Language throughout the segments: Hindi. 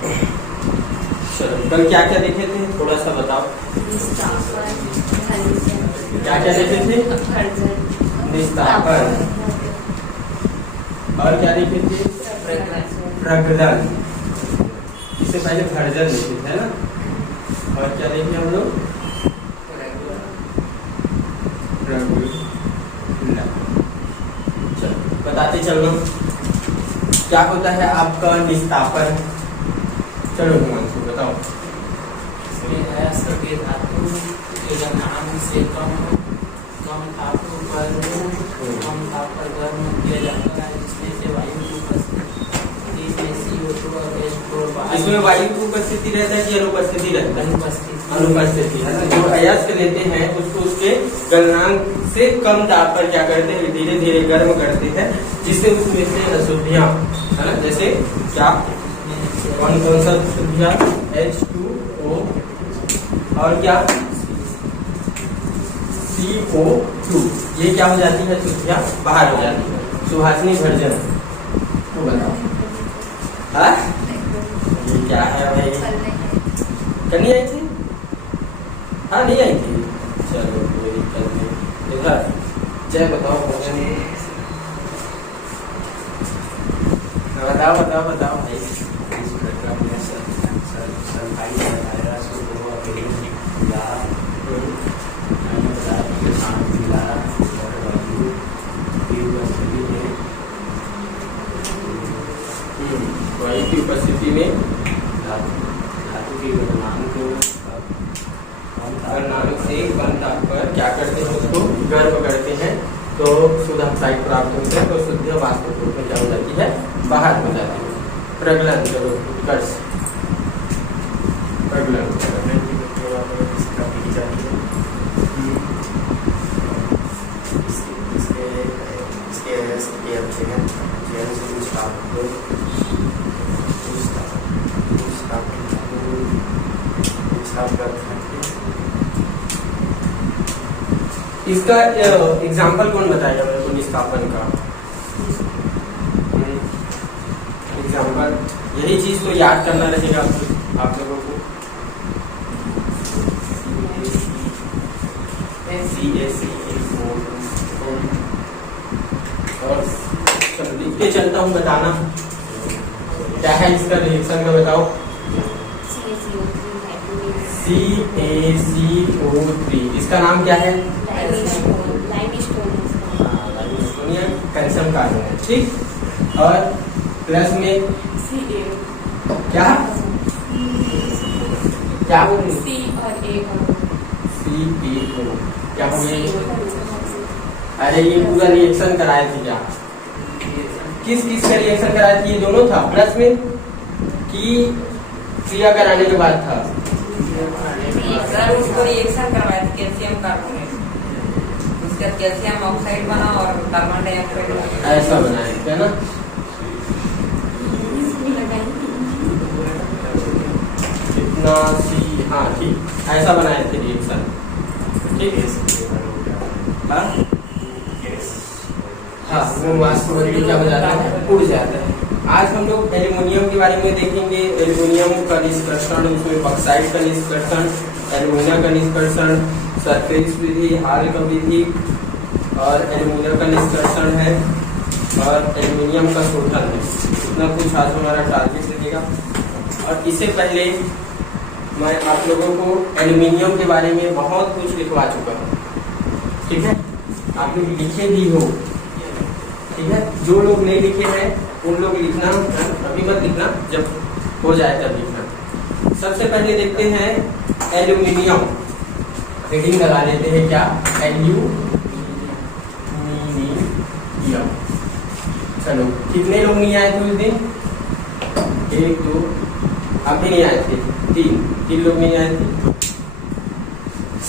चलो कल क्या क्या देखे थे थोड़ा सा बताओ। क्या क्या देखे थे? निस्तापन। और क्या देखे थे? प्रगलन। इससे पहले घर्जन देखे थे ना। और क्या देखे हम लोग? चलो बताते चलो क्या होता है आपका निस्तापन। चलो हिमांशु बताओ। सभी धातु के नाम से कम धातु पर कम ताप पर गर्म किया जाता है, जिसमें से वायु की उपस्थिति में CO2 और H2 बाहर। इसमें वायु की उपस्थिति रहता है कि अनुपस्थिति रहता है? अनुपस्थिति है ना। जो अयस्क लेते हैं उसको उसके गलनांक से कम दाब पर क्या करते हैं? धीरे धीरे गर्म करते हैं, जिससे उसमें से अशुद्धियां है ना, जैसे क्या कौन कौन सा अशुद्धियां? H2O और क्या CO2, ये क्या हो जाती है? अशुद्धियां बाहर हो जाती है। सुहासिनी भर्जन तो बताओ। हाँ ये क्या है भाई? करनी आई थी? हाँ नहीं आई थी। चलो कोई दिक्कत नहीं। इधर जय बताओ। बताओ बताओ बताओ भाई। वायु की उपस्थिति में धातु की गलनांक से कम ताप पर क्या करते हैं? उसको गर्म करते हैं, तो शुद्ध ऑक्साइड प्राप्त होता है, तो शुद्ध वाष्प रूप में क्या हो जाती है? बाहर हो जाती है। प्रगलन चलो उत्कर्ष। प्रगलन इसका एग्जाम्पल कौन बताएगा मेरे को निस्तापन का? एग्जाम्पल यही चीज तो याद करना रहेगा आप लोगों को। और लिख के चलता हूँ, बताना क्या है इसका रिएक्शन का बताओ। CaCO3 इसका नाम क्या है? कैल्शियम कार्बोनेट है, ठीक। और प्लस में क्या क्या हो रही? CO क्या हो गई? अरे ये पूरा रिएक्शन कराए थे क्या? किस किस का रिएक्शन कराए थे? ये दोनों था प्लस में कि क्रिया कराने के बाद था? उसको रिएक्शन करवाया था कैल्शियम कार्बोनेट, उसका कैल्शियम ऑक्साइड बना और कार्बन डाइऑक्साइड ऐसा बनाया है ना। कितना सी, हाँ ठीक, ऐसा बनाए थे रिएक्शन, ठीक है। हाँ वो वाष्प क्या हो जाता है? उड़ जाता है। आज हम लोग एल्युमिनियम के बारे में देखेंगे। एल्युमिनियम का निष्कर्षण, उसमें बॉक्साइट का निष्कर्षण, एल्युमिना का निष्कर्षण, सरफेस विधि, हाल का विधि और एल्युमिनियम का निष्कर्षण है और एल्युमिनियम का शोधन है। इतना कुछ आज हमारा टारगेट रहेगा। और इससे पहले मैं आप लोगों को एल्युमिनियम के बारे में बहुत कुछ लिखवा चुका हूँ, ठीक है। आप लोग लिखे भी हो, ठीक है। जो लोग नहीं लिखे हैं उन लोग लिखना, अभी मत लिखना, जब हो जाए तब लिखना। सबसे पहले देखते हैं एल्युमिनियम, हेडिंग लगा लेते हैं क्या? एल्युमिनियम। चलो कितने लोग नहीं आए थे उस दिन? 1 2, आप भी नहीं आए थे, 3 लोग नहीं आए थे।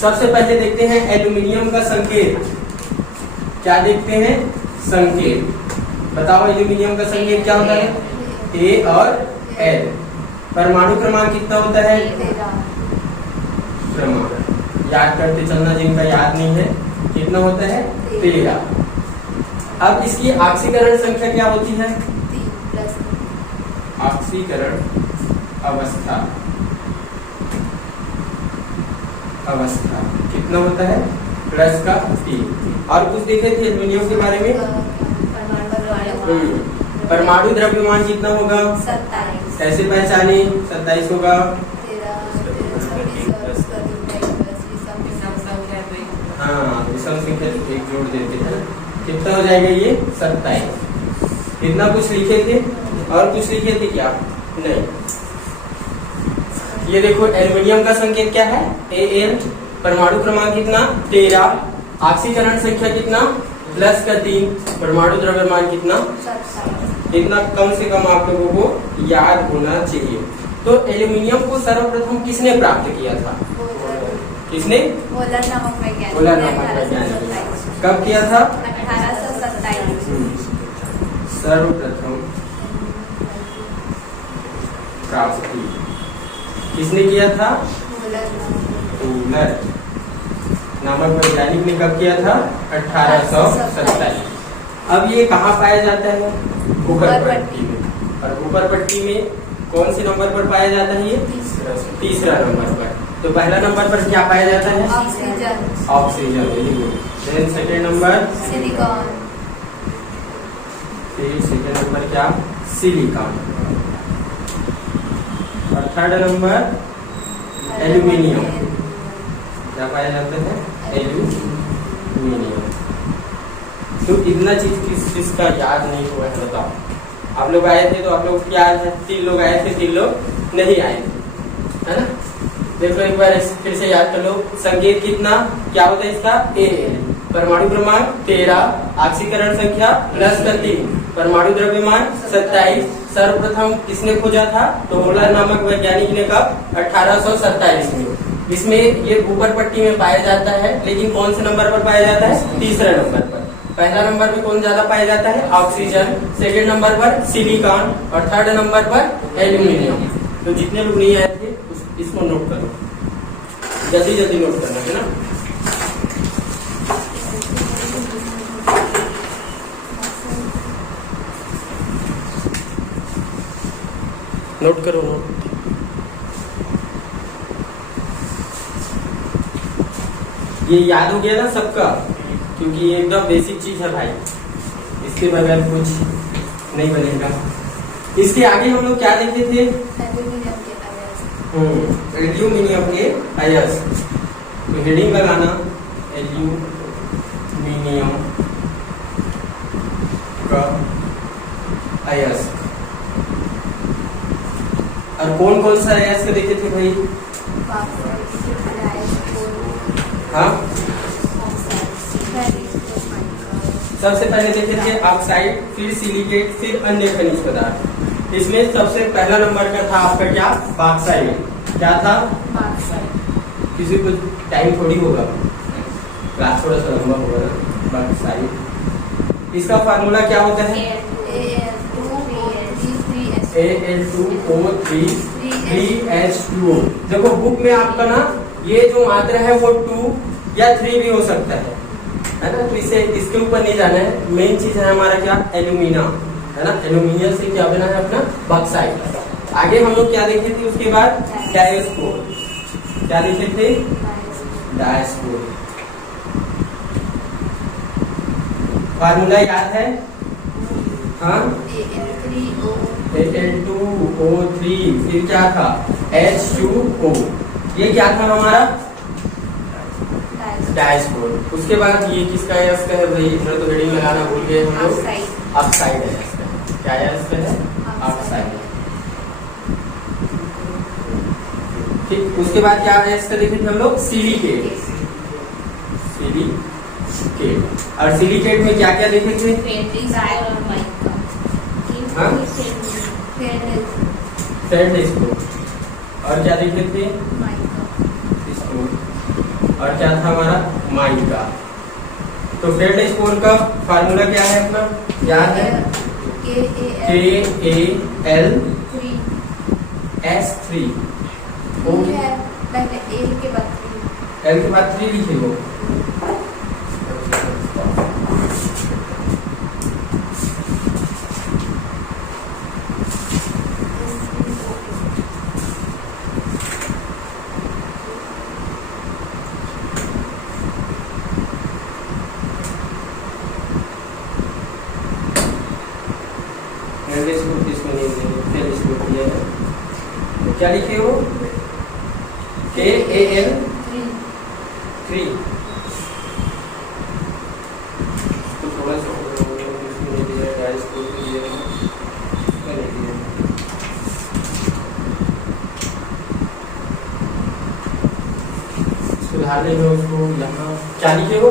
सबसे पहले देखते हैं एल्युमिनियम का संकेत। क्या देखते हैं? संकेत। बताओ एल्युमिनियम का संकेत क्या होता है? A और L। परमाणु क्रमांक कितना होता है? क्रमांक याद करते चलना, जिनका याद नहीं है। कितना होता है? 13। अब इसकी ऑक्सीकरण संख्या क्या होती है? ऑक्सीकरण अवस्था, अवस्था कितना होता है प्लस का 3। और कुछ देखे थे एल्युमिनियम के बारे में, परमाणु द्रव्यमान कितना होगा 27, कैसे पहचाने 27 होगा, हाँ विषम संख्या एक जोड़ देते हैं, कितना हो जाएगा ये 27। इतना कुछ लिखे थे और कुछ लिखे थे क्या, नहीं। ये देखो एल्युमिनियम का संकेत क्या है Al, परमाणु क्रमांक कितना 13, ऑक्सीकरण संख्या कितना प्लस का 3, परमाणु द्रव्यमान कितना 27। इतना कम से कम आप लोगों को याद होना चाहिए। तो एल्युमिनियम को सर्वप्रथम किसने प्राप्त किया था, किसने, वोलर नामक वैज्ञानिक वोलर नामक वैज्ञानिक। कब किया था 1827। सर्वप्रथम प्राप्ति किसने किया था, वोलर नामक वैज्ञानिक ने कब किया था 1827। अब ये कहाँ पाया जाता है, ऊपर पट्टी में। और ऊपर पट्टी में कौन सी नंबर पर पाया जाता है, ये तीसरा नंबर पर। तो पहला नंबर पर क्या पाया जाता है, oxygen, oxygen, very good. Then second number silicon, फिर सेकंड नंबर क्या सिलिकॉन, और थर्ड नंबर एल्यूमिनियम, क्या पाया जाता है एल्यूमिनियम। तो इतना चीज किस का याद नहीं हुआ है बताओ। आप लोग आए थे तो आप लोग क्या याद है, 3 लोग आए थे 3 लोग नहीं आए थे, है ना। देखो एक बार फिर से याद कर लो, संकेत कितना क्या होता है इसका Al, परमाणु क्रमांक 13, ऑक्सीकरण संख्या प्लस का 3, परमाणु द्रव्यमान 27। सर्वप्रथम किसने खोजा था, तो वोलर नामक वैज्ञानिक ने कब 1827 में। इसमें ये ऊपर पट्टी में पाया जाता है, लेकिन कौन से नंबर पर पाया जाता है, तीसरे नंबर पर। पहला नंबर पे कौन ज्यादा पाया जाता है, ऑक्सीजन, सेकंड नंबर पर सिलिकॉन और थर्ड नंबर पर एल्यूमिनियम। तो जितने लोग नहीं आए थे इसको नोट करो, जल्दी जल्दी नोट करना है ना। नोट करो नोट। ये याद हो गया ना सबका, क्योंकि ये एकदम बेसिक चीज है भाई, इसके बगैर कुछ नहीं बनेगा। इसके आगे हम लोग क्या देखे थे, एल्यूमिनियम के अयस्क। तो हेडिंग लगाना एल्यूमिनियम का अयस्क। और कौन कौन सा अयस्क देखे थे भाई, हाँ सबसे पहले देखे थे ऑक्साइड, फिर सिलिकेट, फिर अन्य खनिज पदार्थ। इसमें सबसे पहला नंबर का था आपका क्या, बॉक्साइड। क्या था, किसी को टाइम थोड़ी होगा, क्लास थोड़ा सा लंबा होगा ना। बॉक्साइड, इसका फार्मूला क्या होता है, Al2O3H2O। देखो बुक में आपका ना ये जो मात्रा है वो 2 या 3 भी हो सकता है ना। तो इसे इसके ऊपर नहीं जाना है, मेन चीज है हमारा क्या एल्यूमिना, है ना। एल्यूमिनियम से क्या बना है अपना बॉक्साइड। आगे हम लोग क्या देखे थे, उसके बाद डायस्पोर। क्या देखे थे, डायस्पोर। फार्मूला याद है, हाँ Al2O3, फिर क्या था H2O। ये क्या था हमारा डायस्पोर। उसके बाद ये किसका अयस्क है भाई, इधर तो हेडिंग लगाना भूल गए हम लोग, ऑक्साइड है। क्या अयस्क है, ऑक्साइड। ठीक, उसके बाद क्या अयस्क देखे थे हम लोग, सिलिकेट। सिलिकेट, और सिलिकेट में क्या क्या देखे थे, हाँ फेल्डस्पोर, और क्या देखे थे, और क्या था हमारा माइका। तो फेल्डस्पोर का फार्मूला क्या है अपना, याद है KALS3 L के बाद 3 लिखे हो। स्कोर दिया है, तो क्या लिखे हो KAL 3। तो थोड़ा सा इसमें दिया है, डाई स्कोर दिया है, क्या नहीं दिया है। सुधार लेंगे उसको। यहाँ क्या लिखे हो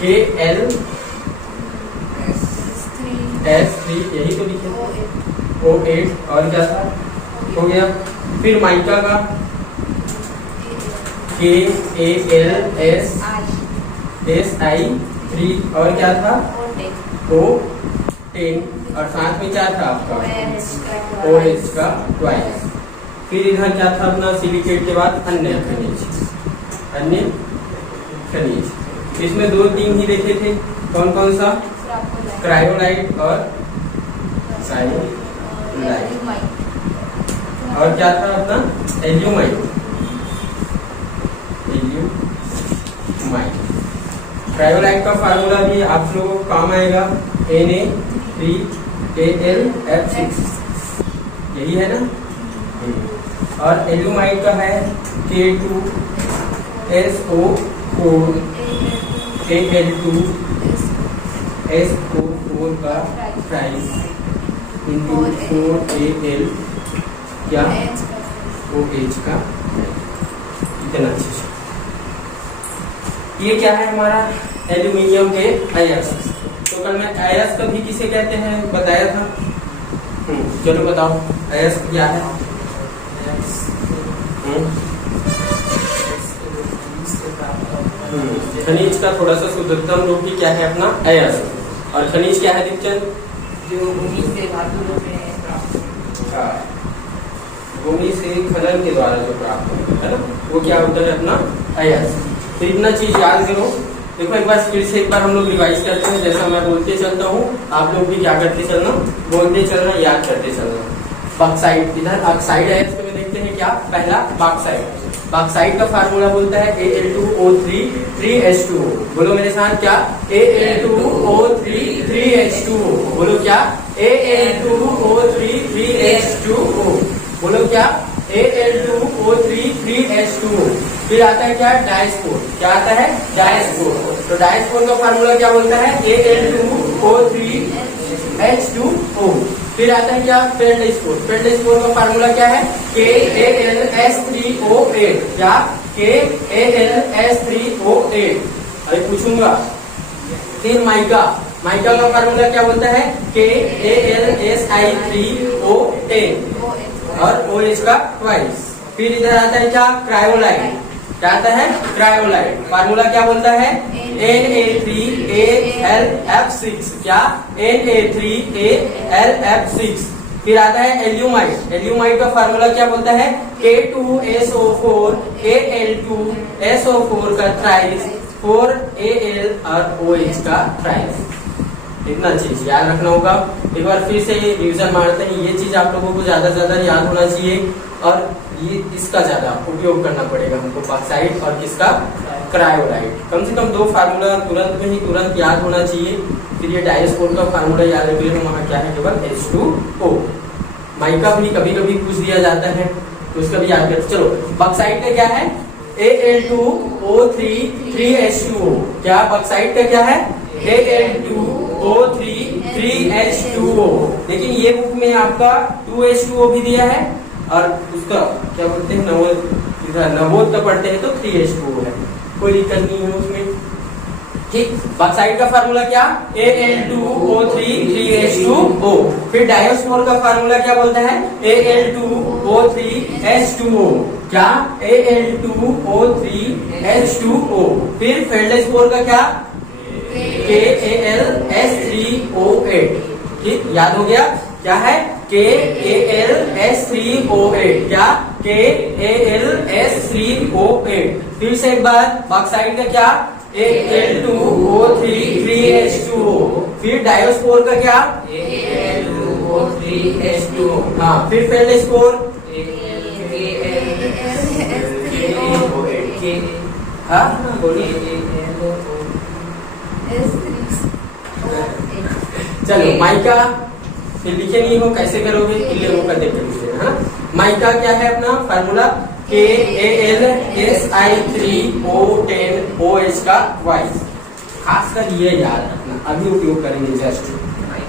KL S3, यही तो लिखे O8, और क्या था हो गया। फिर माइका का KAL SI3, और क्या था O10, और साथ में क्या था आपका OH का ट्वाइस। फिर इधर क्या था अपना सिलिकेट के बाद अन्य खनिज। इसमें 2-3 ही देखे थे, कौन कौन सा, क्रायोलाइट और साइलाइट, और क्या था अपना एल्यूमाइट। क्रायोलाइट का फार्मूला भी आप लोगों को काम आएगा, Na3AlF6, यही है ना। और एल्यूमाइट का है K2SO4 Al2SO4 का प्राइस इंटू 4Al क्या OH का, इतना चीज। ये क्या है हमारा एल्यूमिनियम के आयस। तो कल मैं आयस कभी किसे कहते हैं बताया था। चलो बताओ आयस क्या है। खनिज का थोड़ा सा शुद्धतम रूप भी क्या है अपना अयस। और खनिज क्या है दीपचंद, जो भूमि से धातु रूप में प्राप्त भूमि से खनन के द्वारा जो प्राप्त होता है ना, वो क्या होता है अपना अयस। तो इतना चीज याद करो। देखो एक बार फिर से एक बार हम लोग रिवाइज करते हैं, जैसा मैं बोलते चलता हूँ आप लोग भी क्या करते चलना, बोलते चलना, याद करते चलना। बॉक्साइट, इधर ऑक्साइड अयस में देखते हैं क्या, पहला बॉक्साइट। बॉक्साइट का फार्मूला बोलता है Al2O3 3H2O। बोलो मेरे साथ क्या, Al2O3 3H2O। बोलो क्या, Al2O3 3H2O। बोलो क्या, Al2O3 3H2O। फिर आता है क्या, डाइस्पोर। क्या आता है, डाइस्पोर। तो डाइस्पोर का फार्मूला क्या बोलता है, Al2O3 H2O। फिर आता है क्या, फेल्डस्पोर। फेल्डस्पोर का फार्मूला क्या है, KAlS3O8। क्या, KAlS3O8। अरे पूछूंगा। फिर माइका, माइका का फार्मूला क्या बोलता है, KAlSi3O10 और OH का ट्वाइस। फिर इधर आता है क्या, क्रायोलाइट। क्या आता है, क्रायोलाइट। फार्मूला क्या बोलता है, Na3AlF6। क्या, Na3AlF6। फिर आता है एल्यूमाइट। एल्यूमाइट का फार्मूला क्या बोलता है, K2SO4 Al2SO4 का थ्राइस 4Al और OH का थ्राइस। इतना चीज याद रखना होगा। एक बार फिर से रिवीजन मारते हैं। ये चीज आप लोगों को ज्यादा से ज्यादा याद होना चाहिए, और ये इसका ज्यादा उपयोग करना पड़ेगा हमको, बॉक्साइट और किसका, क्रायोलाइट। कम से कम 2 फार्मूला तुरंत में ही तुरंत याद होना चाहिए। फिर ये डाइस्पोर का फार्मूला याद रखिए, वहाँ क्या है, केवल H2O। माइका भी कभी कभी पूछ दिया जाता है, तो उसका भी याद कर। चलो बॉक्साइट का क्या है, Al2O3 3H2O। क्या बॉक्साइट का क्या है, Al2O3 3H2O। लेकिन ये बुक में आपका 2H2O भी दिया है, और उसका क्या बोलते हैं, नवोद का पढ़ते हैं तो 3H2O है, कोई दिक्कत नहीं है उसमें। ठीक, बॉक्साइट का फार्मूला क्या, Al2O3 3H2O। फिर डायोस्पोर का फार्मूला क्या बोलता है, Al2O3 H2O। क्या, Al2O3H2O। फिर फेल्डस्पोर का क्या, KAlS3O8। ठीक, याद हो गया, क्या है, KAlS3O8। क्या, KAlS3O8। फिर से एक बार, बॉक्साइट का क्या, Al2O3 3H2O। फिर डायोस्पोर का क्या, Al2O3H2O। हाँ, फिर फेल्डस्पोर, हाँ बोलिए। चलो माइका, फिर लिखे नहीं हो कैसे करोगे, इले वो कर देते हैं हाँ। माइका क्या है अपना फार्मूला KAlSi3O10OH का Y। खासकर ये याद रखना, अभी उपयोग करेंगे जस्ट।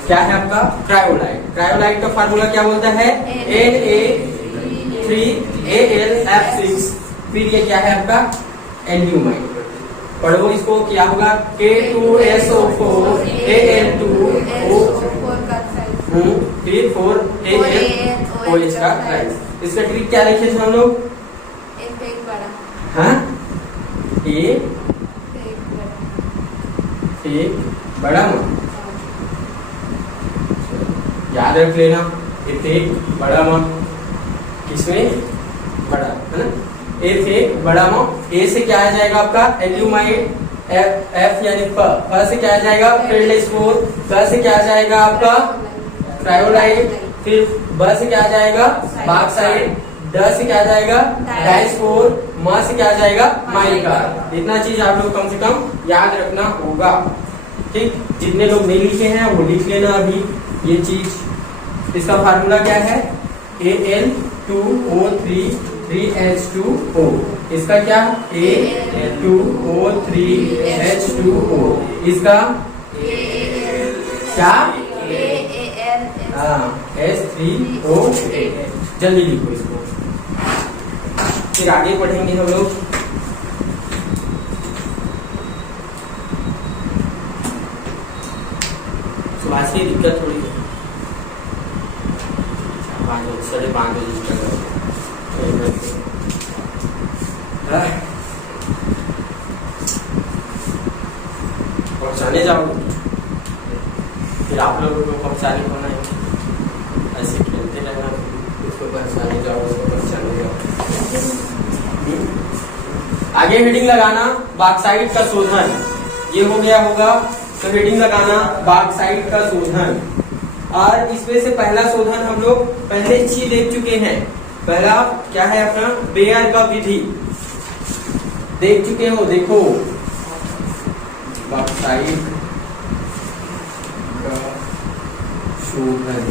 क्या है आपका क्रायोलाइट। क्रायोलाइट का फार्मूला क्या बोलता है Na3AlF6। फिर ये क्या है आपका एल्यूमाइड। पढ़ो इसको, क्या होगा K2SO4Al2O फिर 4AlOH का राइस। इसका ट्रिक क्या लिखे थे हम लोग हाँ एक बड़ा याद रख लेना, एक बड़ा किसमें बड़ा है ना, एक बड़ा ए से क्या आ जाएगा आपका एल्यूमाइड, F यानी फ से क्या आ जाएगा फेल्डस्पोर, फ से क्या आ जाएगा आपका क्रायोलाइट, फिर ब से क्या आ जाएगा बॉक्साइट, ड से क्या आ जाएगा डाइस्पोर, म से क्या आ जाएगा माइका। इतना चीज आप लोग कम से कम याद रखना होगा। ठीक, जितने लोग नहीं लिखे हैं वो लिख लेना अभी ये चीज। इसका फार्मूला क्या है Al2O3H2O। इसका क्या A2O3H2O। इसका क्या H3O8। जल्दी लिखो इसको, फिर आगे पढ़ेंगे हम लोग। सुभाष की दिक्कत थोड़ी है, 5:30 पहुंचाने जाओ, फिर आप लोगों को पहुंचाने होना है। ऐसे खेलते रहना, उसको पहुंचाने जाओ, उसको पहुंचाने जाओ। आगे हेडिंग लगाना बॉक्साइट का शोधन। ये हो गया होगा तो हेडिंग लगाना बॉक्साइट का शोधन। और इसमें से पहला शोधन हम लोग पहले ही देख चुके हैं। पहला क्या है अपना बेयर का विधि देख चुके हो, देखो बॉक्साइट का शोधन।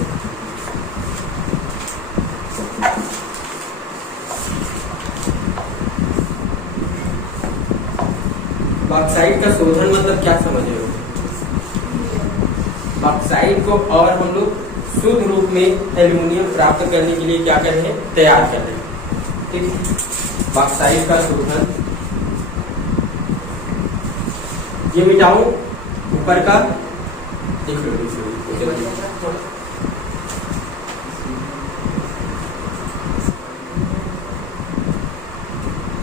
बॉक्साइट का शोधन मतलब क्या समझ रहे हो? बॉक्साइट को और हम लोग शुद्ध रूप में एल्युमिनियम प्राप्त करने के लिए क्या कर रहे हैं, तैयार कर रहे हैं। ठीक, बॉक्साइट का शोधन। ये मिटाऊं ऊपर का, देख लो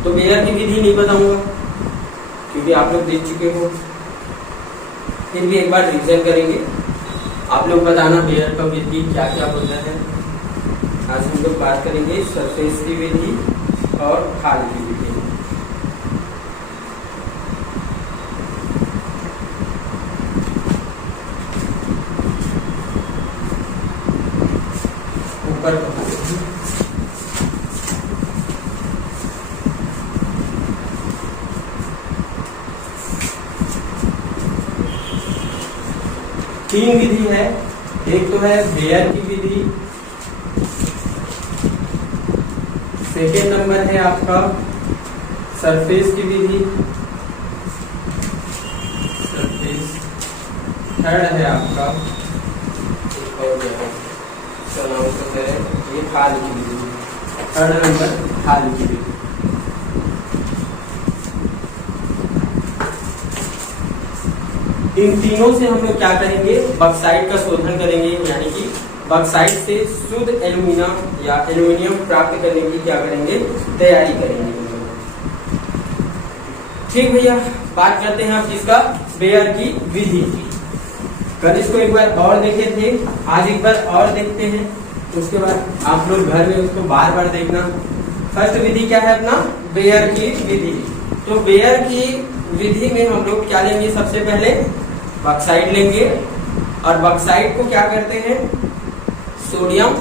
तो बेयर की विधि नहीं बताऊंगा क्योंकि आप लोग देख चुके हो। फिर भी एक बार रिवीजन करेंगे। आप लोग बताना बेयर का विधि क्या क्या होता है। आज हम लोग बात करेंगे सरफेस की विधि और खाल की विधि। ऊपर तीन विधि है। एक तो है बेयर की विधि, सेकेंड नंबर है आपका सरफेस की विधि, सरफेस, थर्ड है आपका ये खाल की विधि, थर्ड नंबर खाल की विधि। इन तीनों से हम लोग क्या करेंगे, बॉक्साइट का शोधन करेंगे, यानी कि बॉक्साइट से शुद्ध एल्यूमिनियम या एल्यूमिनियम प्राप्त करने की क्या करेंगे, तैयारी करेंगे। ठीक भैया, बात करते हैं अब इसका बेयर की विधि। कल इसको एक बार और देखे थे, आज एक बार और देखते हैं, उसके बाद आप लोग घर में उसको बार बार देखना। फर्स्ट विधि क्या है अपना, बेयर की विधि। तो बेयर की विधि में हम लोग क्या लेंगे, सबसे पहले बॉक्साइट लेंगे और बॉक्साइट को क्या करते हैं, सोडियम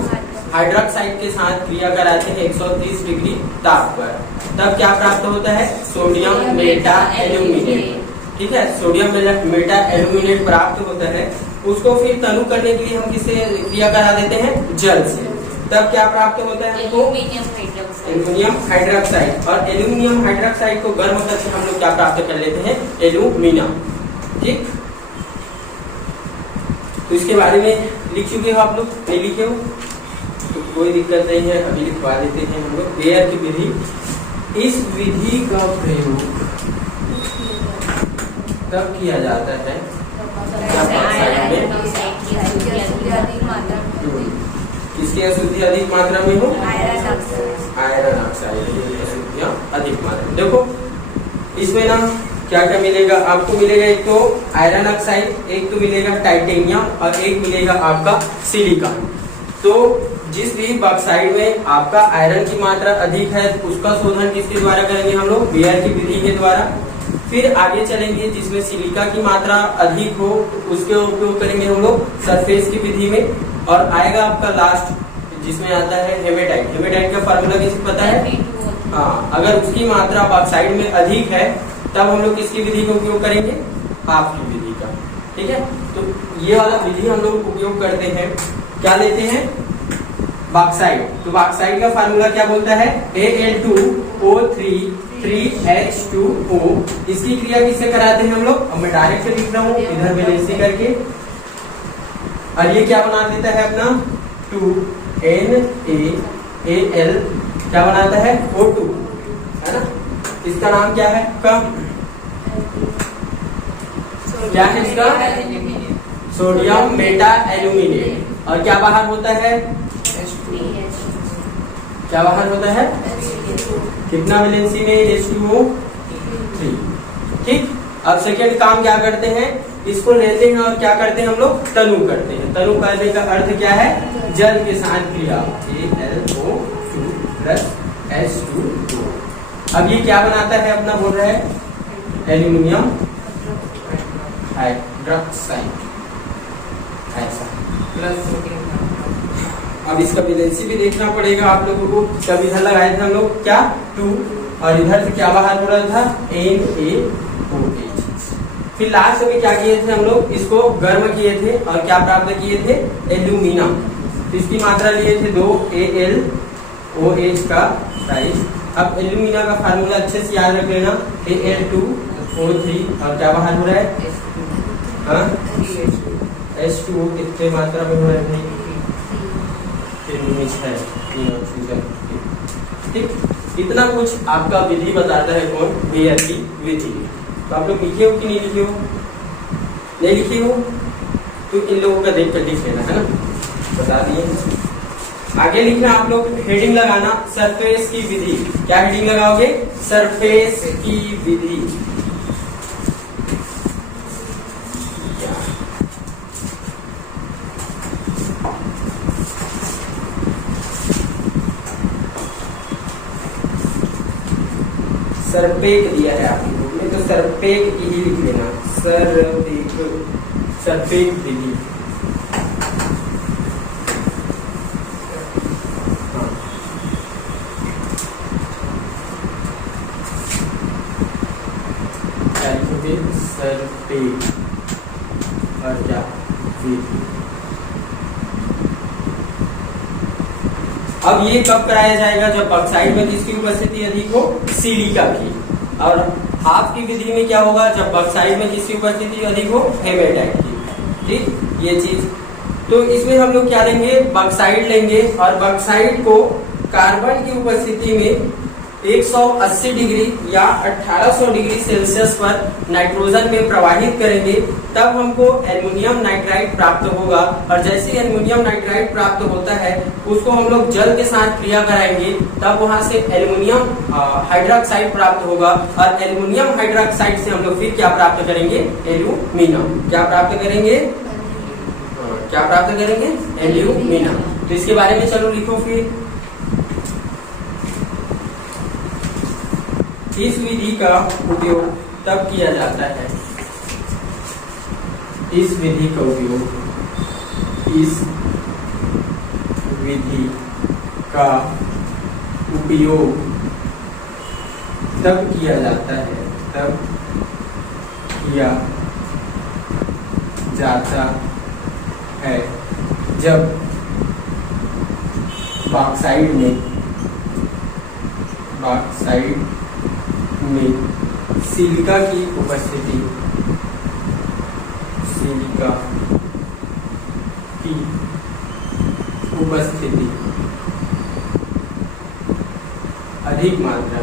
हाइड्रोक्साइड के साथ क्रिया कराते हैं 130 डिग्री ताप पर। तब क्या प्राप्त होता है, सोडियम मेटा एल्यूमिनेट। ठीक है, सोडियम मेटा एल्यूमिनेट प्राप्त होता है उसको फिर तनु करने के लिए हम किससे क्रिया करा देते हैं, जल से। तब क्या प्राप्त होता है हमको, एल्यूमिनियम हाइड्रोक्साइड। और एल्यूमिनियम हाइड्रोक्साइड को गर्म करके हम लोग क्या प्राप्त कर लेते हैं, एल्यूमिना। ठीक, तो इसके बारे में लिख चुके हो आप लोग, नहीं लिखे हो तो कोई दिक्कत नहीं है, अभी लिखवा देते हैं हम लोग। बेयर की विधि, इस विधि का प्रयोग तब किया जाता है किसकी अशुद्धि अधिक मात्रा में हो, आयरन ऑक्साइड की अशुद्धियां अधिक मात्रा में। देखो इसमें ना क्या क्या मिलेगा आपको, मिलेगा एक तो आयरन ऑक्साइड, एक तो मिलेगा टाइटेनियम और एक मिलेगा आपका सिलिका। तो जिस भी बॉक्साइड में आपका आयरन की मात्रा अधिक है उसका शोधन किसके द्वारा करेंगे हम लोग, बेयर की विधि के द्वारा। फिर आगे चलेंगे जिसमें सिलिका की मात्रा अधिक हो तो उसके उपयोग करेंगे हम लोग सरफेस की विधि में। और आएगा आपका लास्ट जिसमें आता है हेमेटाइट। हेमेटाइट का फार्मूला किसी पता है, हाँ, अगर उसकी मात्रा बॉक्साइड में अधिक है तब हम लोग किसकी विधि का उपयोग करेंगे, हाफ की विधि का। ठीक है, तो ये वाला विधि हम लोग उपयोग करते हैं, क्या लेते हैं, बॉक्साइड। तो बॉक्साइड का फार्मूला क्या बोलता है, Al2O3 3H2O। इसकी क्रिया किससे कराते हैं हम लोग, अब मैं डायरेक्ट लिख रहा हूँ इधर वैलेंसी करके, और ये क्या बना देता है अपना 2NaAl, क्या बनाता है O2, है ना। इसका नाम क्या है, क्या है इसका, सोडियम मेटा एल्यूमिनेट। और क्या बाहर होता है, क्या बाहर होता है, कितना वैलेंसी में, H2O3। ठीक, अब सेकेंड काम क्या करते हैं, इसको लेते हैं और क्या करते हैं हम लोग, तनु करते हैं। तनु करने का अर्थ क्या है, जल के साथ क्रिया, AlO2 प्लस H2O। अब ये क्या बनाता है अपना, बोल रहा है एल्यूमिनियम हाइड्रोक्साइड, ऐसा प्लस। अब इसका वैलेंसी भी देखना पड़ेगा आप लोगों को, कब इधर लगाए थे हम लोग क्या 2, और इधर से क्या बाहर हो रहा था NaOH। फिर लास्ट में क्या किए थे हम लोग, इसको गर्म किए थे और क्या प्राप्त किए थे, एल्यूमिना। तो इसकी मात्रा लिए थे 2 AlOH का साइज। अब एल्यूमिना का फार्मूला अच्छे से याद रख लेना, Al2O3 और क्या बाहर हो रहा है, हाँ H2O कितने मात्रा में हो रहा है, 3 ऑक्सीजन। ठीक, इतना कुछ आपका विधि बताता है कौन, बेयर की विधि। तो आप लोग लिखे हो कि नहीं लिखे हो, नहीं लिखे हो तो इन लोगों का देख कर लिख लेना, है ना, बता दिए। आगे लिखना आप लोग, हेडिंग लगाना सरफेस की विधि। क्या हेडिंग लगाओगे, सरफेस की विधि। सरपेक दिया है आप लोगों ने, तो सरपेक की ही लिख लेना, सरपेक विधि। सरपेक और क्या विधि। अब ये कब कराया जाएगा, जब बॉक्साइड में किसकी उपस्थिति अधिक हो, सिलिका की। और हाफ की विधि में क्या होगा, जब बॉक्साइड में किसकी उपस्थिति अधिक हो, हेमेटाइट की। ठीक, ये चीज। तो इसमें हम लोग क्या लेंगे, बॉक्साइड लेंगे और बॉक्साइड को कार्बन की उपस्थिति में 180 डिग्री या 1800 डिग्री सेल्सियस पर नाइट्रोजन में प्रवाहित करेंगे, तब हमको एल्युमिनियम नाइट्राइड प्राप्त होगा। और जैसे एल्युमिनियम नाइट्राइड प्राप्त होता है उसको हम लोग जल के साथ क्रिया कराएंगे, तब वहां से एल्युमिनियम हाइड्रोक्साइड प्राप्त होगा। और एल्युमिनियम हाइड्रोक्साइड से हम लोग फिर क्या प्राप्त करेंगे, एल्यूमिना। क्या प्राप्त करेंगे, क्या प्राप्त करेंगे, एल्यूमिना। तो इसके बारे में चलो लिखो फिर। इस विधि का उपयोग तब किया जाता है, इस विधि का उपयोग, इस विधि का उपयोग तब किया जाता है, तब किया जाता है जब बॉक्साइड में सिलिका की उपस्थिति अधिक मात्रा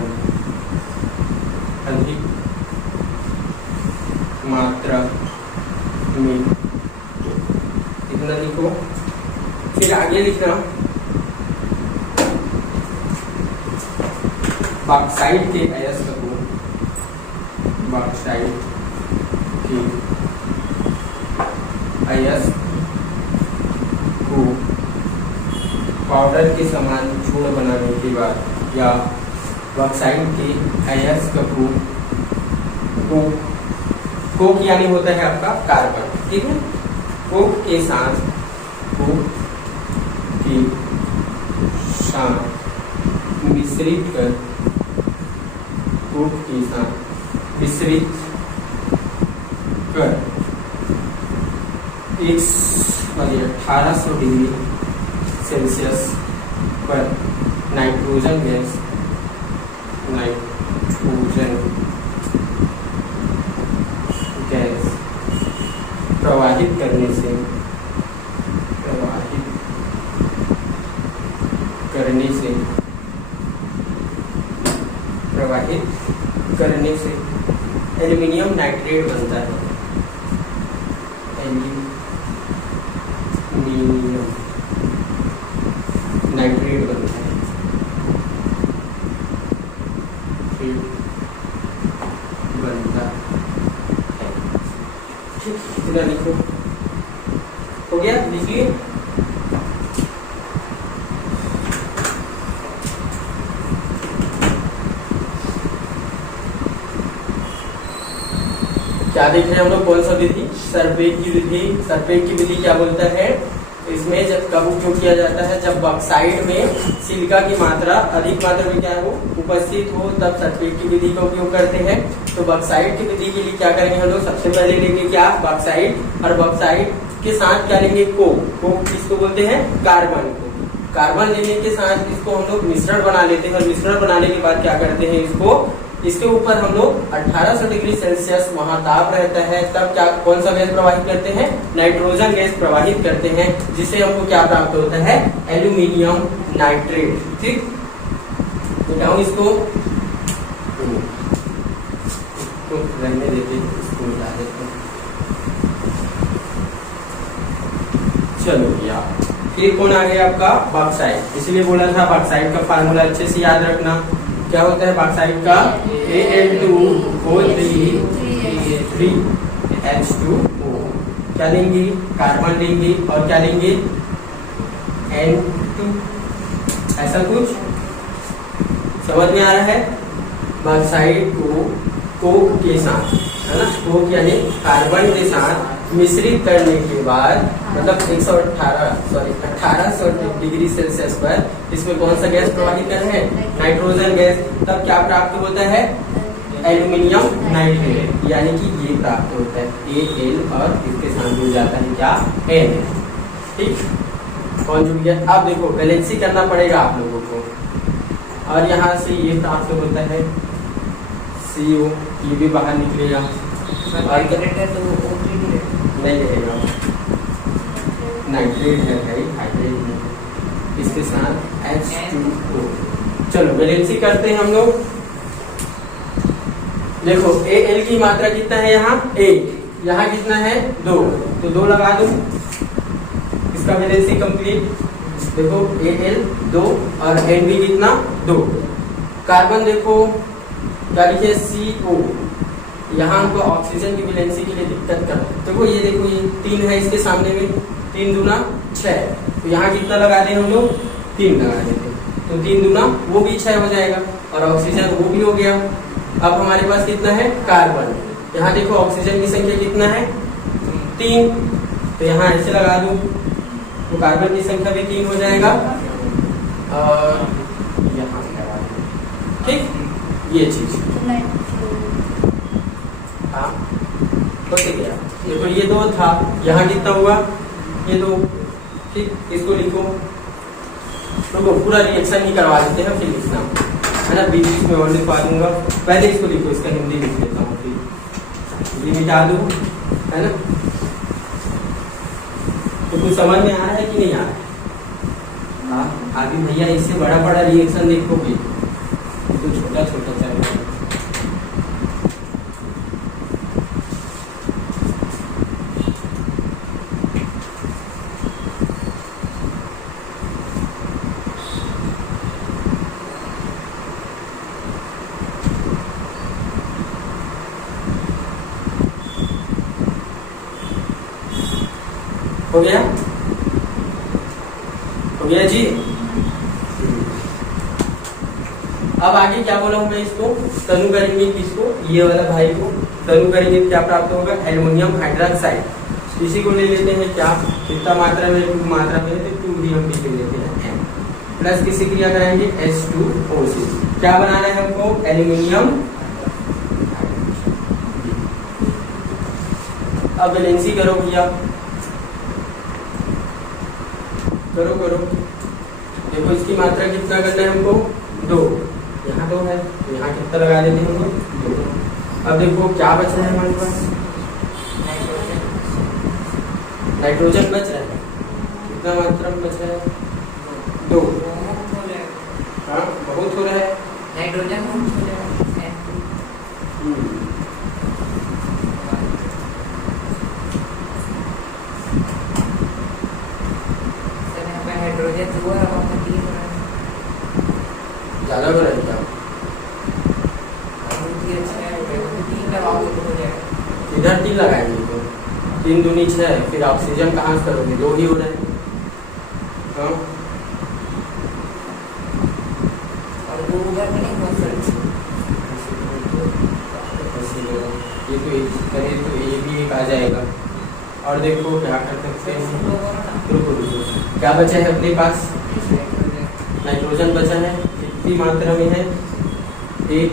में इतना लिखो। फिर आगे लिखना बॉक्साइड के अयस्क को पाउडर के समान चूर्ण बनाने के बाद या बॉक्साइड के अयस्क कोक यानी होता है आपका कार्बन, ठीक है। कोक के साथ मिश्रित कर 1800 डिग्री सेल्सियस पर नाइट्रोजन गैस प्रवाहित करने से एल्यूमिनियम नाइट्रेट बनता है। इतना लिखो, हो गया, लिखिए। क्या देख रहे हैं हम लोग? कौन सा विधि? सरपेट की विधि। सरपेट की विधि क्या बोलता है? इसमें जब कब उपयोग किया जाता है? जब बॉक्साइड में सिलिका की मात्रा अधिक मात्रा में क्या हो, उपस्थित हो, तब सरपेट की विधि का उपयोग करते हैं। तो बॉक्साइड की विधि के लिए क्या करेंगे हम लोग? सबसे पहले लेंगे क्या? बॉक्साइड, और बॉक्साइड के साथ क्या लेंगे? कोक किसको बोलते हैं? कार्बन को। कार्बन लेने के साथ इसको हम लोग मिश्रण बना लेते हैं, और मिश्रण बनाने के बाद क्या करते हैं? इसके ऊपर हम लोग 1800 डिग्री सेल्सियस वहां ताप रहता है, तब क्या कौन सा गैस प्रवाहित करते हैं? नाइट्रोजन गैस प्रवाहित करते हैं, जिससे हमको क्या प्राप्त होता है? Aluminium nitrate. ठीक, मिटाऊं इसको, रहने देते, इसको मिटा देते हैं। चलो भैया, फिर कौन आ गया आपका? बॉक्साइड। इसलिए बोला था बॉक्साइड का फार्मूला अच्छे से याद रखना। क्या होता है बॉक्साइड का? Al2O3H2O। क्या लेंगे? कार्बन लेंगे, और क्या लेंगे? N2। ऐसा कुछ समझ में आ रहा है? बॉक्साइड को कोक के साथ, है ना, कोक यानी कार्बन के साथ मिश्रित करने के बाद, मतलब 1800 डिग्री सेल्सियस पर इसमें कौन सा गैस प्रवाहित कर रहे हैं? Nitrogen gas. तब क्या प्राप्त होता है? एल्यूमिनियम नाइट्रेट, यानी कि ये प्राप्त होता है Al, और इसके साथ जुड़ जाता है क्या? N। ठीक, कौन जुड़ गया? अब देखो बैलेंसी करना पड़ेगा आप लोगों को, और यहाँ से ये प्राप्त होता है CO, ये भी बाहर निकलेगा, और नहीं रहेगा, नाइट्रेट है भाई, हाइड्रेट है, इसके साथ H2O। चलो बैलेंसी करते हैं हम लोग। देखो Al की मात्रा कितना है? यहाँ 1, यहाँ कितना है? 2, तो 2 लगा दो, इसका बैलेंसी कंप्लीट। देखो Al 2 और N भी कितना? 2। कार्बन देखो क्या लिखे? CO। यहाँ हमको ऑक्सीजन की बैलेंसी के लिए दिक्कत कर, देखो ये देखो, ये 3 है इसके सामने में, 3 दूना 6, तो यहाँ कितना लगा दें हम लोग? 3 लगा देते, तो 3 दूना वो भी 6 हो जाएगा, और ऑक्सीजन वो भी हो गया। अब हमारे पास कितना है? कार्बन। यहाँ देखो ऑक्सीजन की संख्या कितना है? 3, तो यहाँ ऐसे लगा दूं, तो कार्बन की संख्या भी 3 हो जाएगा, और यहाँ लगा दूं। ठीक, ये चीज हाँ होते गया। देखो ये 2 था, यहाँ कितना हुआ? ये दो, ठीक, इसको लिखो। तो पूरा रिएक्शन ही करवा देते हैं फिर लिखना है ना, बीच बीच में और लिखवा दूंगा। पहले इसको लिखो, इसका हिंदी लिख लेता हूँ, फिर हिंदी मिटा दूँ, है ना। तो कुछ समझ में आ रहा है कि नहीं आ रहा है? हाँ, आगे भैया इससे बड़ा बड़ा रिएक्शन देखोगे तो छोटा छोटा चल रहा है। हो गया, हो गया जी। अब आगे क्या बोला हूं मैं इसको, तनु करेंगे किसको, ये वाला भाई को तनु करेंगे, क्या प्राप्त होगा, एल्युमिनियम हाइड्रोक्साइड। इसी को ले लेते हैं क्या, कितना मात्रा में, 2 मात्रा में, तो 2 हम ले लेते हैं M प्लस किसी क्रिया कराएंगे H2O6। क्या बनाना है हमको, एल्युमिनियम। अब बैलेंसी करो भैया, करो करो। देखो इसकी मात्रा कितना करना है हमको, 2, यहाँ 2 है, यहाँ कितना लगा देते हैं हम, 2। अब देखो क्या बच रहा है हमारे पास, नाइट्रोजन बच रहा है, कितना मात्रा में बच रहा है, 2। हाँ बहुत हो रहा है, नाइट्रोजन हाइड्रोजन ज्यादा हो रहा है क्या, इधर 3 लगाएंगे तो 3 दूनी 6, फिर ऑक्सीजन कहाँ से करोगे, 2 ही हो रहा है। हाँ और 2 उधर में नहीं पहुंच सकते, ये तो करें तो ये भी एक आ जाएगा। और देखो क्या कर सकते हैं, रुको रुको, क्या बचा है अपने पास, नाइट्रोजन बचा है, कितनी मात्रा में है, 1,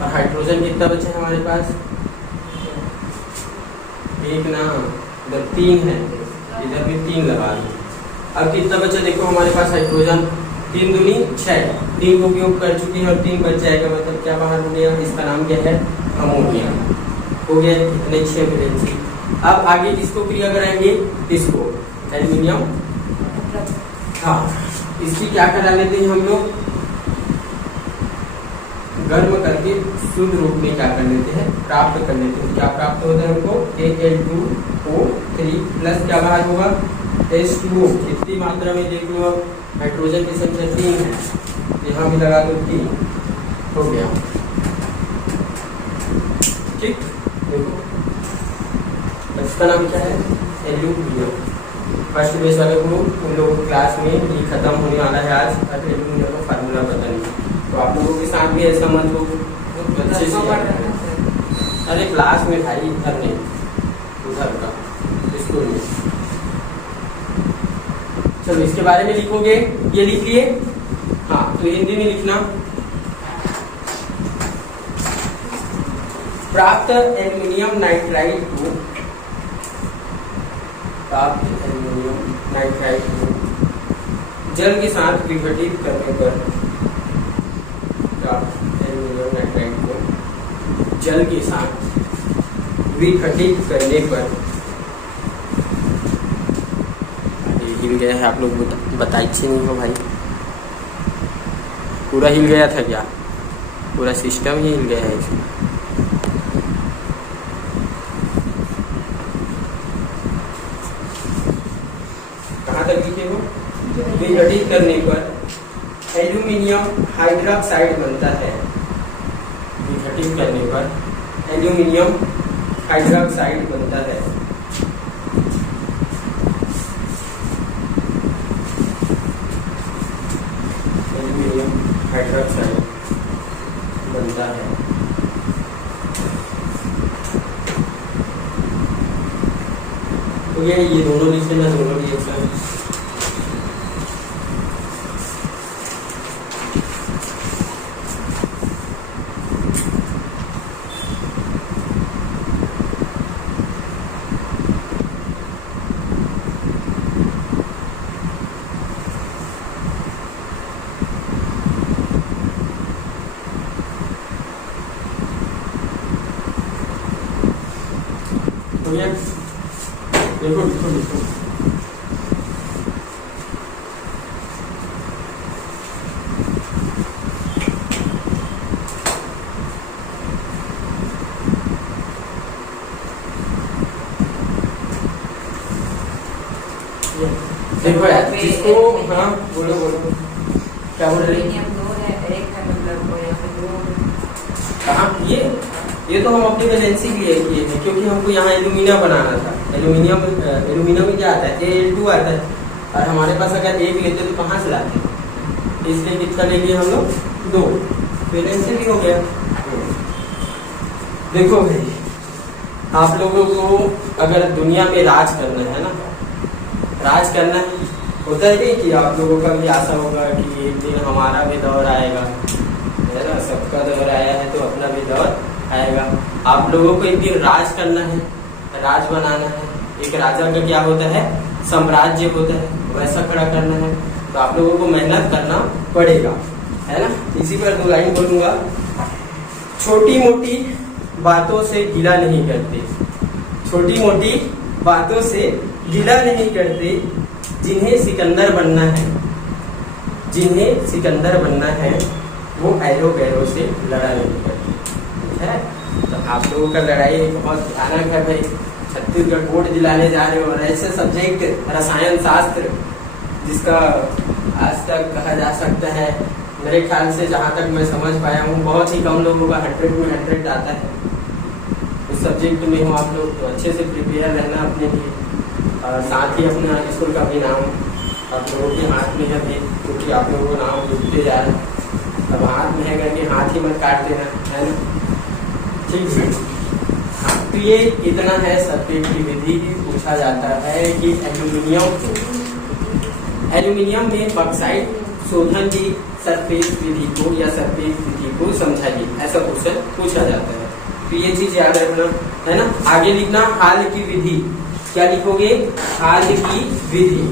और हाइड्रोजन कितना बचा है हमारे पास, 1 ना, इधर 3 है, इधर भी 3 लगा दो। अब कितना बचा देखो हमारे पास, हाइड्रोजन 3 दूनी 6, 3 को उपयोग कर चुकी है और 3 बच जाएगा, मतलब क्या बाहर हो गया, इसका नाम क्या है, अमोनिया। हो गया इतने 6 बैलेंसी। अब आगे किसको क्रिया कराएंगे, इसको एल्युमिनियम, हाँ इसकी क्या करा लेते हैं हम लोग, गर्म करके शुद्ध रूप में क्या कर लेते हैं, प्राप्त कर लेते हैं। क्या प्राप्त होता है हमको, Al2O3 प्लस क्या बाहर होगा, H2O। कितनी मात्रा में देख लो, अब हाइड्रोजन की संख्या 3 है, यहाँ भी लगा दो 3, हो गया, ठीक। देखो इसका नाम क्या है, एल्यूमिनियम। फर्स्ट बेस वाले को उन लोगों को क्लास में ये खत्म होने वाला है आज, एल्यूमिनियम का फार्मूला पता नहीं, तो आप लोगों के साथ भी ऐसा मत हो, अच्छे से। अरे क्लास में भाई, इधर नहीं, उधर का स्कूल में। चलो इसके बारे में लिखोगे, ये लिख लिए, हाँ तो हिंदी में लिखना, प्राप्त एल्युमिनियम नाइट्राइड को, प्राप्त एल्युमिनियम नाइट्राइड को जल के साथ विघटित करने पर, प्राप्त एल्युमिनियम नाइट्राइड को जल के साथ विघटित करने पर, हिल गया है, आप लोग बताइए नहीं हो भाई, पूरा हिल गया था क्या, पूरा सिस्टम ही हिल गया है इसमें। कहाँ तक लिखे हो, विघटित करने पर एल्यूमिनियम हाइड्रोक्साइड बनता है, विघटित करने पर एल्यूमिनियम हाइड्रोक्साइड बनता है। एल्यूमिनियम हाइड्रोक्साइड बनता है। तो ये दोनों लिख लेना, दोनों रिएक्शन। हो गया? देखो लिखो लिखो। देखो यार, जिसको, हाँ बोलो बोलो, क्या बोल रही? एल्युमिनियम 2 है, एक है, मतलब वो यहाँ पे 2। कहाँ ये तो हम अपनी वैलेंसी के लिए किए थे, क्योंकि हमको यहाँ एल्यूमिनियम बनाना था। एल्यूमिनियम में क्या आता है, Al2 आता है, और हमारे पास अगर एक लेते तो कहाँ से लाते? इसलिए कितना ले लिए हम लोग? 2। वैलेंसी भी हो गया। देखो भाई, आप लोगों को अगर दुनिया में राज करना है ना, राज करना होता है नहीं कि आप लोगों का भी आशा होगा कि एक दिन हमारा भी दौर आएगा, है ना? सबका दौर आया है तो अपना भी दौर आएगा। आप लोगों को एक दिन राज करना है, राज बनाना है। एक राजा का क्या होता है, साम्राज्य होता है, वैसा खड़ा करना है, तो आप लोगों को मेहनत करना पड़ेगा, है ना? इसी पर 2 लाइन बोलूंगा। छोटी मोटी बातों से गिला नहीं करते, छोटी मोटी बातों से गिला नहीं करते, जिन्हें सिकंदर बनना है, जिन्हें सिकंदर बनना है, वो ऐरो गैरो से लड़ा नहीं करते, ठीक है? तो आप लोगों का लड़ाई बहुत भयानक है भाई। छत्तीसगढ़ बोर्ड दिलाने जा रहे हो, और ऐसे सब्जेक्ट रसायन शास्त्र जिसका आज तक कहा जा सकता है, मेरे ख्याल से जहाँ तक मैं समझ पाया हूँ, बहुत ही कम लोगों का 100 में 100 आता है उस सब्जेक्ट में हो। आप लोग तो अच्छे से प्रिपेयर रहना अपने लिए, और साथ ही अपना स्कूल का भी नाम आप लोगों के हाथ में है भाई, क्योंकि आप लोगों को नाम जुटते जा रहे हैं। अब हाथ में है करके हाथ ही मत काट देना, है ना? ठीक है। हाँ, तो ये इतना है सब्जेक्ट की विधि। पूछा जाता है कि एल्यूमिनियम में बॉक्साइट शोधन की सरफेस विधि को या सरफेस विधि को समझाइए, ऐसा क्वेश्चन पूछा जाता है। तो ये चीज याद रखना, है ना? आगे लिखना हाल की विधि। क्या लिखोगे? हाल की विधि।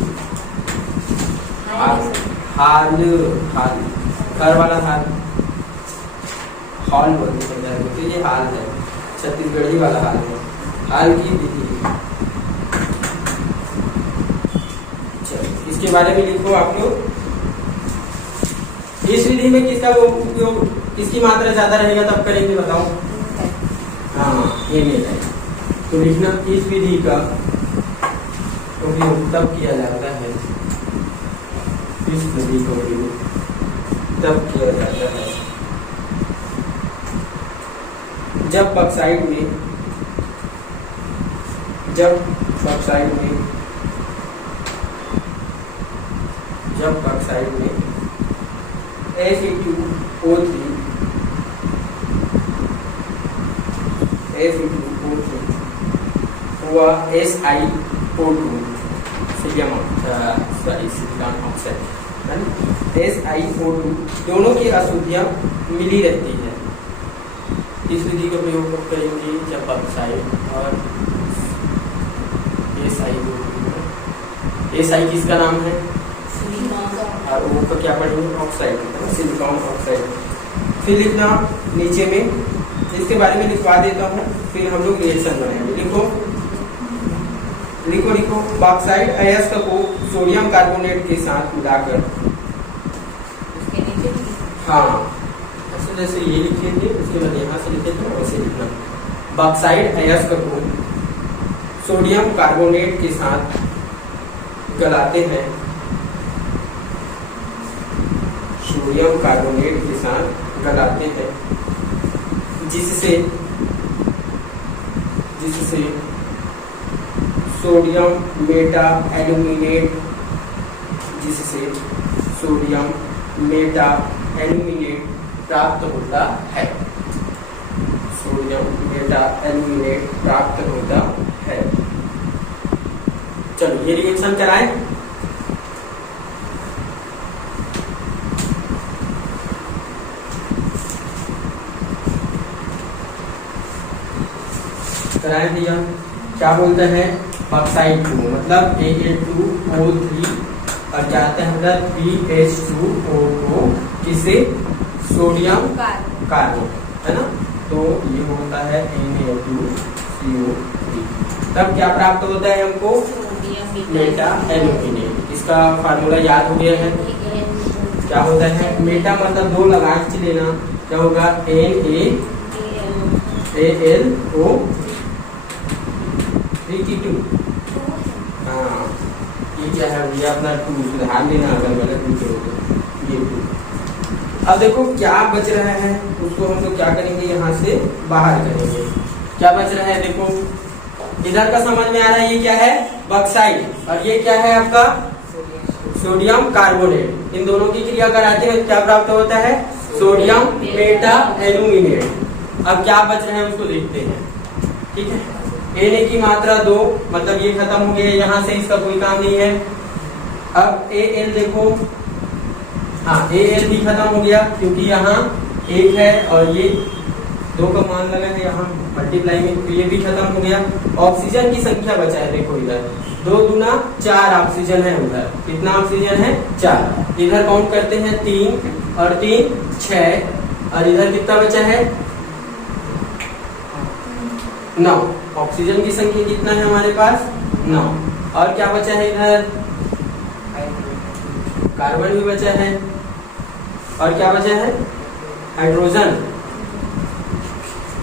हाल घर वाला हाल, हॉल बोलते हैं, तो ये हाल है, छत्तीसगढ़ी वाला हाल है, हाल की विधि। चलो इसके बारे में लिखो आप लोग। इस विधि में किसका उपयोग, किसकी मात्रा ज्यादा रहेगा तब करेंगे, बताओ? हाँ, ये मिल जाएगा। तो लिखना इस विधि का उपयोग तब किया जाता है, इस विधि का उपयोग तब किया जाता है जब बॉक्साइट में Fe2O3 हुआ SiO2 सिलिकॉन ऑक्साइड, है ना? SiO2 दोनों की अशुद्धियां मिली रहती है। इस विधि का प्रयोग कब करेंगे? जब बॉक्साइट और Si किसका नाम है? और वो का क्या पढ़ेंगे? Oxide, silicon oxide. फिर लिखना नीचे में, इसके बारे में लिखवा देता हूँ, फिर हम लोग रिएक्शन बनाएंगे। लिखो बॉक्साइट अयस्क को सोडियम कार्बोनेट के साथ मिलाकर, हाँ ऐसे जैसे ये लिखे थे, उसके बाद यहाँ से लिखे थे, वैसे लिखना। बॉक्साइट अयस्क को सोडियम कार्बोनेट के साथ गलाते हैं, सोडियम कार्बोनेट के साथ गलाते हैं, जिससे सोडियम मेटा एल्यूमिनेट प्राप्त होता है, सोडियम मेटा एल्यूमिनेट प्राप्त होता है। चलो ये रिएक्शन कराएं। कराएं भैया। क्या बोलते हैं? बॉक्साइट को मतलब Al2O3 और जाते हैं मतलब BH2O को, किसे? सोडियम कार्बोनेट, है ना? तो ये होता है Na2CO3। तब क्या प्राप्त होता है हमको? Meta aluminate. इसका फार्मूला याद हो गया है, क्या होता है? मेटा मतलब दो लगा के लेना, क्या होगा? NaAlO 3T2। हाँ, ये क्या है? ये अपना 2 ध्यान देना, अगर गलत लिखे ये 2। अब देखो क्या बच रहा है, उसको हम लोग क्या करेंगे? यहाँ से बाहर करेंगे। क्या बच रहा है? देखो इधर का समझ में आ रहा है, ये क्या है? बॉक्साइट। और ये क्या है आपका? Sodium carbonate. इन दोनों की क्रिया कराते हैं, क्या प्राप्त होता है? Sodium Meta aluminate. अब क्या बच रहा है उसको देखते हैं, ठीक है? Na की मात्रा 2, मतलब ये खत्म हो गया, यहाँ से इसका कोई काम नहीं है। अब Al देखो, हाँ Al भी खत्म हो गया, क्योंकि यहाँ 1 है और ये 2 का मान लगा है यहाँ मल्टीप्लाई में, तो ये भी खत्म हो गया। ऑक्सीजन की संख्या बचा है, देखो इधर 2 दूना 4 ऑक्सीजन है। उधर कितना ऑक्सीजन है? 4। इधर काउंट करते हैं 3 और 3 6, और इधर कितना बचा है? 9। ऑक्सीजन की संख्या कितना है हमारे पास? 9। और क्या बचा है इधर? कार्बन भी बचा है। और क्या बचा है? हाइड्रोजन।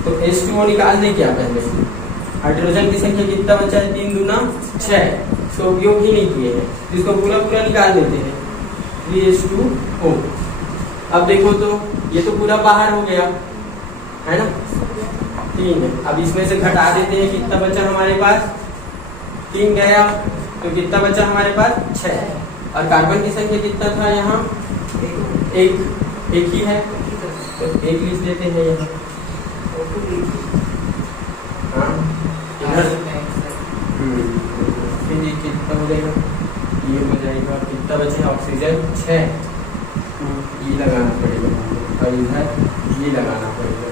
तो H2O निकाल दे क्या पहले? हाइड्रोजन की संख्या कितना बचा है? 3 दूना 6, तो उपयोग ही नहीं किए हैं, इसको पूरा पूरा निकाल देते हैं, 3H2O। अब देखो तो ये तो पूरा बाहर हो गया है ना, 3 है। अब इसमें से घटा देते हैं, कितना बचा हमारे पास? 3 गया, तो कितना बचा हमारे पास? 6। और कार्बन की संख्या कितना था यहाँ? 1 ही है, तो 1 लिख देते हैं यहाँ। हाँ, इधर फिर ये कितना हो जाएगा? ये हो जाएगा, कितना बचे? ऑक्सीजन 6, ये लगाना पड़ेगा, और इधर ये लगाना पड़ेगा।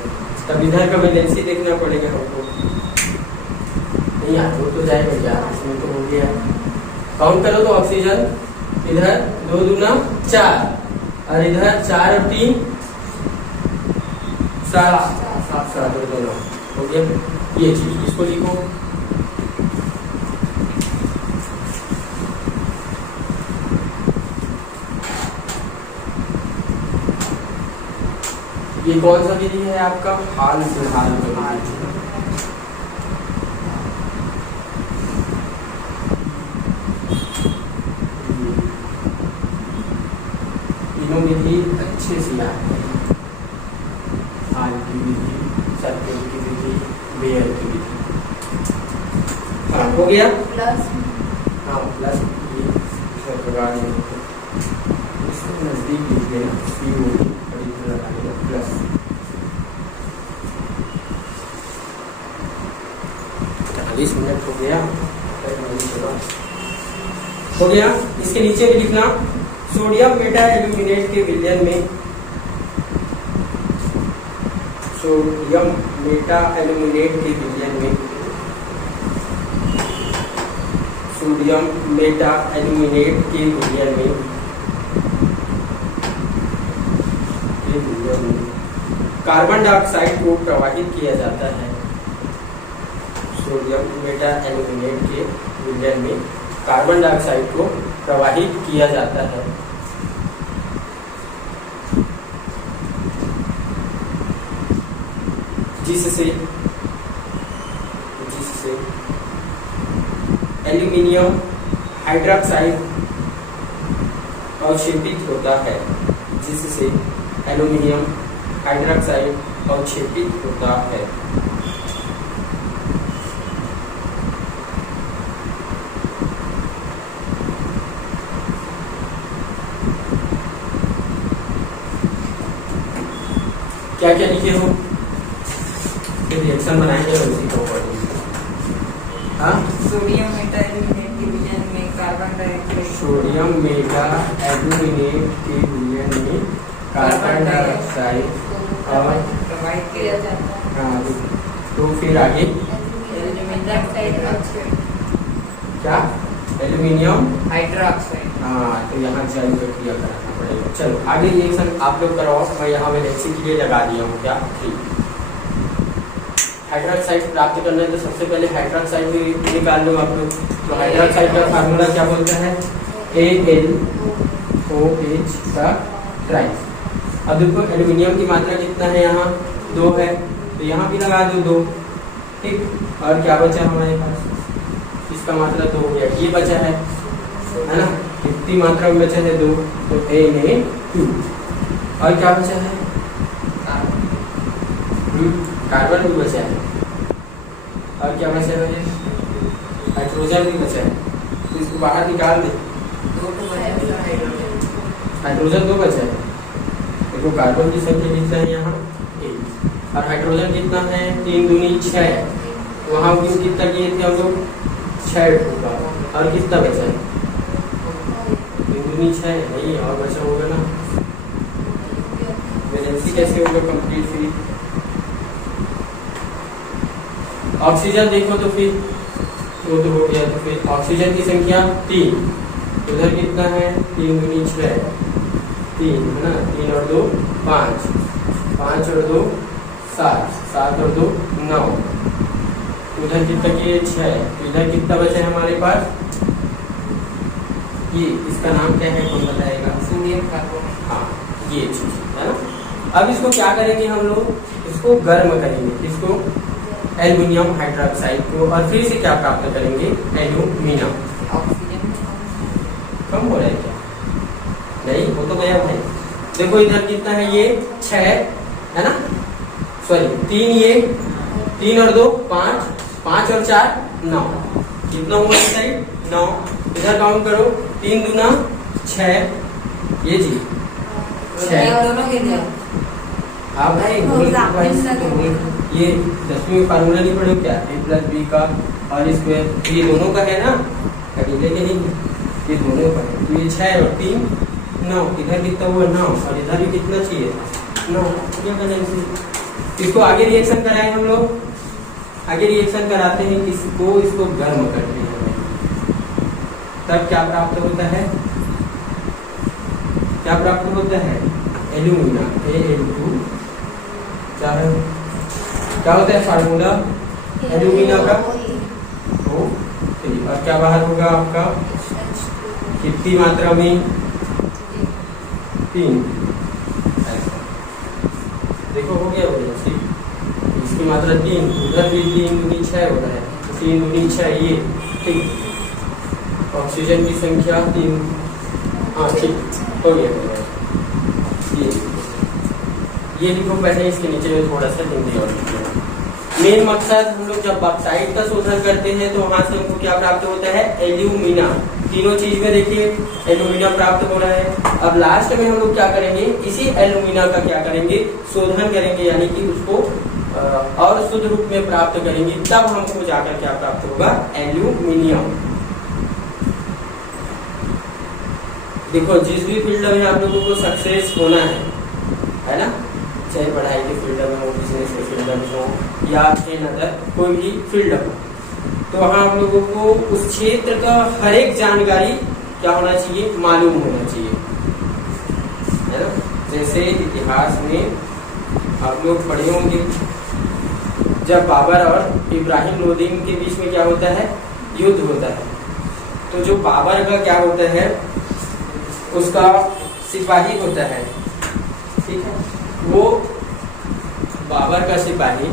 तब इधर का वैलेंसी देखना पड़ेगा हमको। नहीं यार, वो तो जाएगा क्या, इसमें तो हो गया। काउंट करो तो ऑक्सीजन इधर 2 दूना 4, और इधर 4 और 3 7 हो गया। ये चीज इसको लिखो, ये कौन सा विधि है आपका? हाल फिलहाल तीनों विधि अच्छे से याद है। हाल की विधि, सर्कल की विधि, बेयर की विधि। हाँ, हो गया। हाँ, प्लस इसको नजदीक लिख देना, CO और इधर लगाएगा प्लस। 40 मिनट हो गया, हो गया। इसके नीचे भी लिखना, सोडियम मेटा एल्यूमिनेट के विलयन में, सोडियम मेटा एल्यूमिनेट के विलयन में, सोडियम मेटा एल्यूमिनेट के विलयन में कार्बन डाइऑक्साइड को प्रवाहित किया जाता है। सोडियम मेटा एल्यूमिनेट के विलयन में कार्बन डाइऑक्साइड को प्रवाहित किया जाता है। जिससे एल्यूमिनियम हाइड्रोक्साइड अवक्षेपित होता है, जिससे एल्यूमिनियम हाइड्रोक्साइड अवक्षेपित होता है। क्या क्या लिखे हो? रिएक्शन बनाएंगे उसी को अकॉर्डिंग। हाँ, सोडियम मेटा एल्यूमिनेट के विलयन में carbon dioxide, sodium Meta aluminate के विलयन में कार्बन डाइऑक्साइड और प्रवाहित किया जाता है। हाँ, तो फिर आगे क्या? Aluminium hydroxide. हाँ, तो यहाँ जल प्रक्रिया कराना पड़ेगा। चलो आगे रिएक्शन आप लोग कराओ, मैं यहाँ वैलेंसी के लिए लगा दिया हूँ। क्या? ठीक। हाइड्रोक्साइड प्राप्त करना है तो सबसे पहले हाइड्रोक्साइड भी निकाल लो आप लोग। तो हाइड्रोक्साइड का फार्मूला क्या बोलता है, AlOH का ट्राइस। अब देखो एल्यूमिनियम की मात्रा कितना है, यहाँ 2 है, तो यहाँ भी लगा दो 2, ठीक। और क्या बचा हमारे पास, इसका मात्रा 2 हो गया, ये बचा है ना, कितनी मात्रा में बचा है 2, तो Na2। और क्या बचा है, कार्बन भी बचा है, और क्या बचा है, हाइड्रोजन भी बचा है, तो इसको बाहर निकाल दे। हाइड्रोजन 2 बचा है, देखो कार्बन की संख्या कितना है यहाँ 1, और हाइड्रोजन कितना है 3 दूनी 6, वहाँ कितना किए थे हम लोग 6 होगा, और कितना बचा है 3 दूनी 6 नहीं, और बचा होगा ना, वैलेंसी कैसे होगा कंप्लीट फिर। ऑक्सीजन देखो तो फिर वो तो हो गया, तो फिर ऑक्सीजन की संख्या 3, उधर कितना है 3 दूनी 6, 3 है ना, 3 और 2 5, 5 और 2 7, 7 और 2 9, उधर कितना किए 6, इधर कितना बचा है हमारे पास, ये इसका नाम क्या है कौन बताएगा, सोडियम कार्बोनेट। हाँ ये चीज है ना। अब इसको क्या करेंगे हम लोग, इसको गर्म करेंगे, इसको एल्यूमिनियम हाइड्रोक्साइड को, और फिर से क्या प्राप्त करेंगे, एल्यूमिनियम। ऑक्सीजन कम हो रहा है क्या, नहीं वो तो गया भाई। देखो इधर कितना है, ये 6 है ना, सॉरी 3, ये 3 और 2 5, 5 और 4 9, कितना हुआ इस साइड 9, इधर काउंट करो 3 दूना 6, ये जी 6। दोनों कितने, हाँ भाई ये 10वीं में फार्मूला नहीं पढ़ो क्या, A+B का और स्क्वायर, ये दोनों का है ना, अकेले के नहीं, ये दोनों का है, तो ये 6 और 3 9, इधर कितना हुआ 9, और इधर भी कितना चाहिए 9, क्या करना है इसको आगे रिएक्शन कराए हम लोग, आगे रिएक्शन कराते हैं किसको, इसको गर्म करते हैं, तब क्या प्राप्त होता है, क्या प्राप्त होता है एल्यूमिना, Al2 क्या होता है फार्मूला एल्यूमिना का, तो और क्या बाहर होगा आपका, कितनी मात्रा में 3, देखो हो गया इसकी मात्रा 3, उधर भी 3 दूनी 6 हो रहा है, 3 दूनी 6 ये, ठीक। ऑक्सीजन की संख्या 3, हाँ ठीक हो गया। ये लिखो पहले, इसके नीचे में थोड़ा सा हिंदी और लिखो। मेन मकसद हम लोग जब बॉक्साइट का शोधन करते हैं तो वहां से हमको क्या प्राप्त होता है, एल्यूमिना। तीनों चीज में देखिए एल्यूमिना प्राप्त हो रहा है। अब लास्ट में हम लोग क्या करेंगे, इसी एल्यूमिना का क्या करेंगे, शोधन करेंगे, यानी कि उसको और शुद्ध रूप में प्राप्त करेंगे, तब हमको जाकर क्या प्राप्त होगा, एल्यूमिनियम। देखो जिस भी फील्ड में आप लोगों को सक्सेस होना है ना, चाहे पढ़ाई के फील्ड में हो, बिजनेस के फील्ड में हो, या इन अदर कोई भी फील्ड हो, तो वहाँ हम लोगों को उस क्षेत्र का हर एक जानकारी क्या होना चाहिए, मालूम होना चाहिए, है ना। जैसे इतिहास में आप लोग पढ़े होंगे, जब बाबर और इब्राहिम लोदी के बीच में क्या होता है, युद्ध होता है, तो जो बाबर का क्या होता है, उसका सिपाही होता है, ठीक है, वो बाबर का सिपाही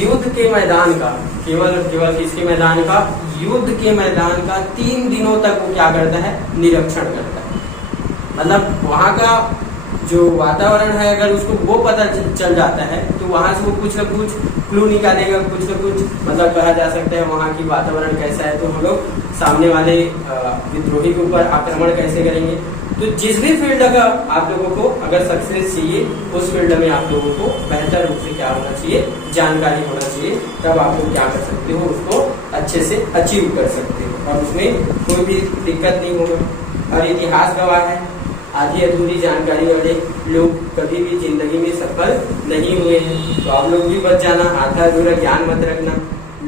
युद्ध के मैदान का, केवल और केवल किसके मैदान का, युद्ध के मैदान का 3 दिनों तक वो क्या करता है, निरीक्षण करता है। मतलब वहाँ का जो वातावरण है, अगर उसको वो पता चल जाता है तो वहाँ से वो कुछ न कुछ क्लू निकालेगा, कुछ न कुछ, मतलब कहा जा सकता है वहाँ की वातावरण कैसा है, तो हम लोग सामने वाले विद्रोही के ऊपर आक्रमण कैसे करेंगे। तो जिस भी फील्ड का आप लोगों को अगर सक्सेस चाहिए, उस फील्ड में आप लोगों को बेहतर रूप से क्या होना चाहिए, जानकारी होना चाहिए, तब आप लोग क्या कर सकते हो, उसको अच्छे से अचीव कर सकते हो, और उसमें कोई भी दिक्कत नहीं होगा। और इतिहास गवाह है, आधी अधूरी जानकारी वाले लोग कभी भी जिंदगी में सफल नहीं हुए हैं, तो आप लोग भी बच जाना, आधा अधूरा ज्ञान मत रखना।